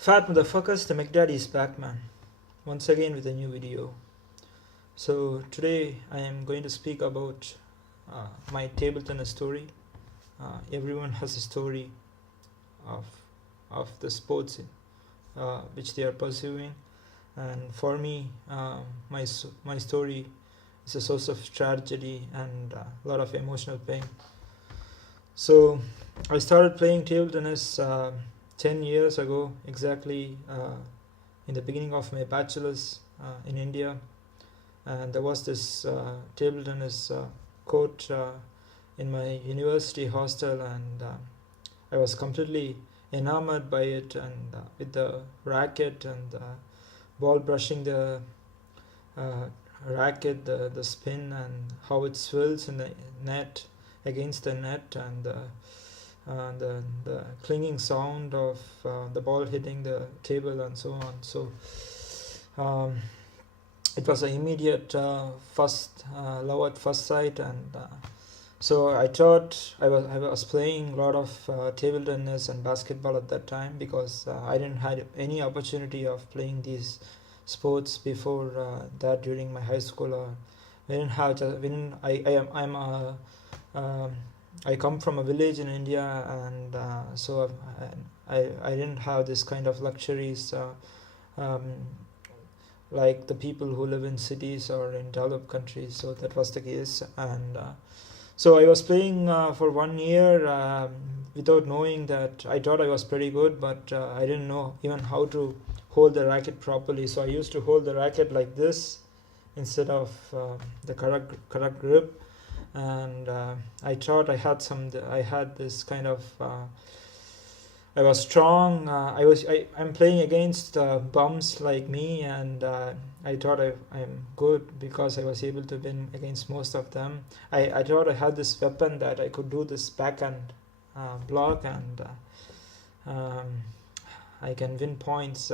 Fat motherfuckers, the McDaddy is back, man. Once again with a new video. So today I am going to speak about my table tennis story. Everyone has a story of the sports which they are pursuing, and for me, my story is a source of tragedy and a lot of emotional pain. So I started playing table tennis 10 years ago, exactly in the beginning of my bachelor's in India. And there was this table tennis court in my university hostel, and I was completely enamored by it, and with the racket and the ball brushing the uh, racket, the spin, and how it swirls in the net against the net, and the clinging sound of the ball hitting the table and so on. So um, it was an immediate first love at first sight, and so I thought I was playing a lot of table tennis and basketball at that time, because I didn't had any opportunity of playing these sports before that during my high school. Or I didn't have just, when I am I'm a I come from a village in India, and so I didn't have this kind of luxuries um, like the people who live in cities or in developed countries. So that was the case, and so I was playing for 1 year without knowing that. I thought I was pretty good, but I didn't know even how to hold the racket properly. So I used to hold the racket like this instead of the correct grip, and I thought I had this kind of I was strong. I'm playing against bums like me, and I thought I'm good because I was able to win against most of them. I thought I had this weapon that I could do this backhand block, and I can win points.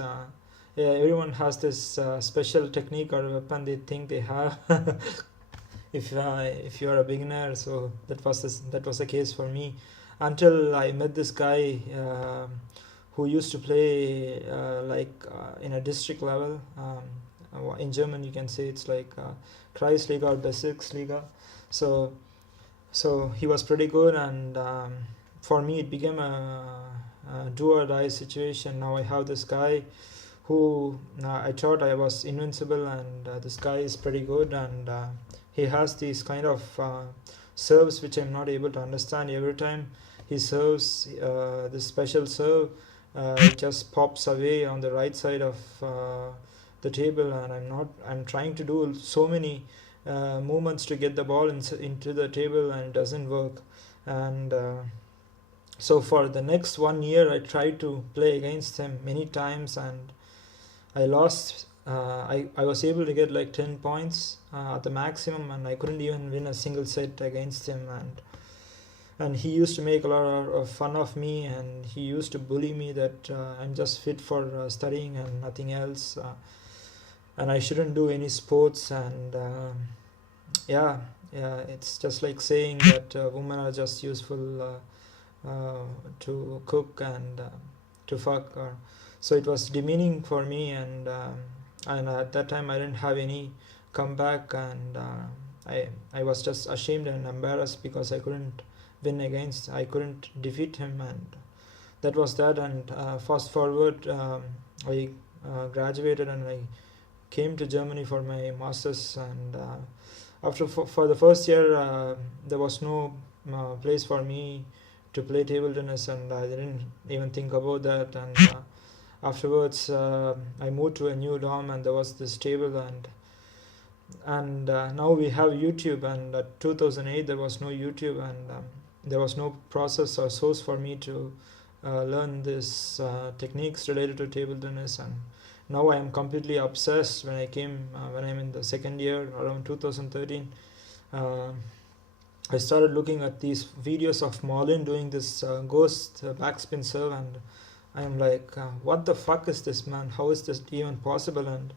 Yeah, everyone has this special technique or weapon they think they have. If you are a beginner, so that was the case for me, until I met this guy who used to play in a district level. In German, you can say it's like Kreisliga or Bezirksliga. So he was pretty good, and for me it became a do or die situation. Now I have this guy who I thought I was invincible, and this guy is pretty good, and he has these kind of serves which I'm not able to understand. Every time he serves this special serve, it just pops away on the right side of the table, and I'm trying to do so many movements to get the ball into the table, and it doesn't work. And so for the next 1 year I tried to play against him many times, and I lost. I was able to get like 10 points at the maximum, and I couldn't even win a single set against him. And he used to make a lot of fun of me, and he used to bully me that I'm just fit for studying and nothing else, and I shouldn't do any sports. And yeah, it's just like saying that women are just useful to cook and to fuck. Or so it was demeaning for me, and at that time I didn't have any comeback, and I was just ashamed and embarrassed because I couldn't I couldn't defeat him. And that was that. And fast forward, I graduated, and I came to Germany for my masters. And for the first year, there was no place for me to play table tennis, and I didn't even think about that. And afterwards, I moved to a new dorm, and there was this table, and now we have YouTube. And at 2008 there was no YouTube, and there was no process or source for me to learn this techniques related to table tennis. And now I am completely obsessed. When I'm in the second year around 2013, I started looking at these videos of Marlin doing this ghost backspin serve, and I'm like, what the fuck is this, man? How is this even possible? And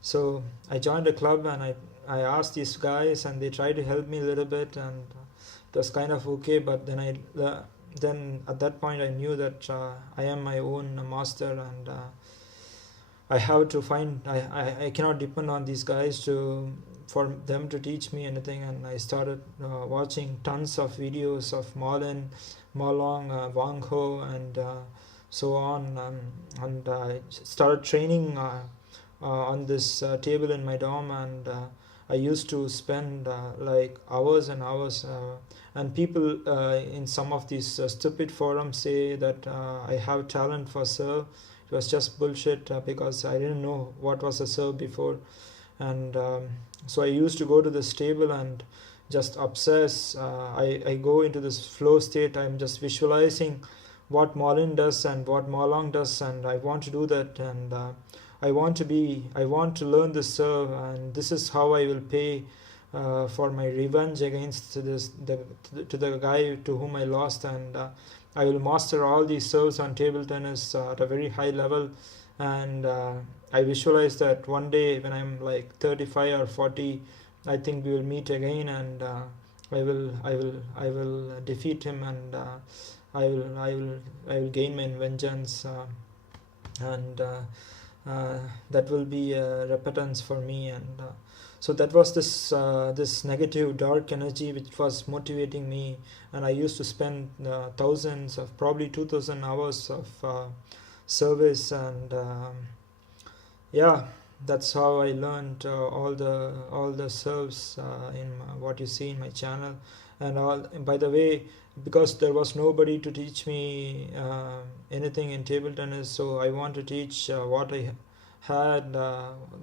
so I joined a club, and I asked these guys, and they tried to help me a little bit, and it was kind of okay. But then then at that point I knew that I am my own master, and I have to find, I cannot depend on these guys to for them to teach me anything. And I started watching tons of videos of Marlin, Molong, Wang Ho, and so on, and I started training on this table in my dorm. And I used to spend like hours and hours, and people in some of these stupid forums say that I have talent for serve. It was just bullshit, because I didn't know what was a serve before. And so I used to go to this table and just obsess. I go into this flow state. I'm just visualizing what Marlin does and what Molong does, and I want to do that. And I want to learn this serve, and this is how I will pay for my revenge against to the guy to whom I lost. And I will master all these serves on table tennis at a very high level. And I visualize that one day when I'm like 35 or 40, I think we will meet again, and I will defeat him, and I will gain my vengeance, and that will be a repentance for me. And so that was this negative dark energy which was motivating me. And I used to spend thousands of, probably 2000 hours of service. And yeah, that's how I learned all the serves in what you see in my channel. And all, by the way, because there was nobody to teach me anything in table tennis, so I want to teach what I had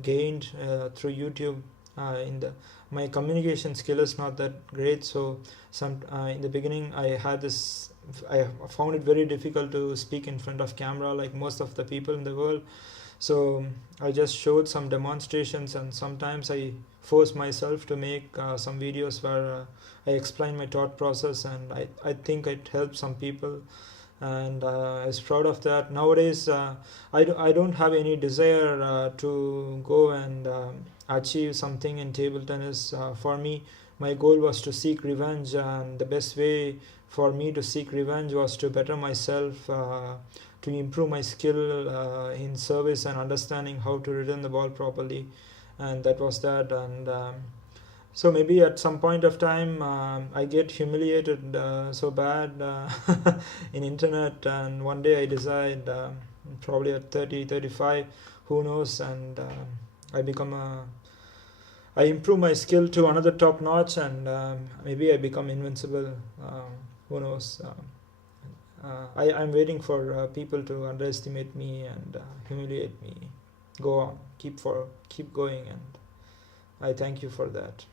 gained through YouTube. In the My communication skill is not that great, so in the beginning I found it very difficult to speak in front of camera like most of the people in the world. So I just showed some demonstrations, and sometimes I force myself to make some videos where I explain my thought process, and I think it helps some people. And I was proud of that. Nowadays I don't have any desire to go and achieve something in table tennis. For me, my goal was to seek revenge, and the best way for me to seek revenge was to better myself, to improve my skill in service and understanding how to return the ball properly. And that was that. And so maybe at some point of time I get humiliated so bad in internet, and one day I decide, probably at 30, 35, who knows, and I improve my skill to another top notch, and maybe I become invincible. Who knows? I'm waiting for people to underestimate me and humiliate me. Go on, keep going, and I thank you for that.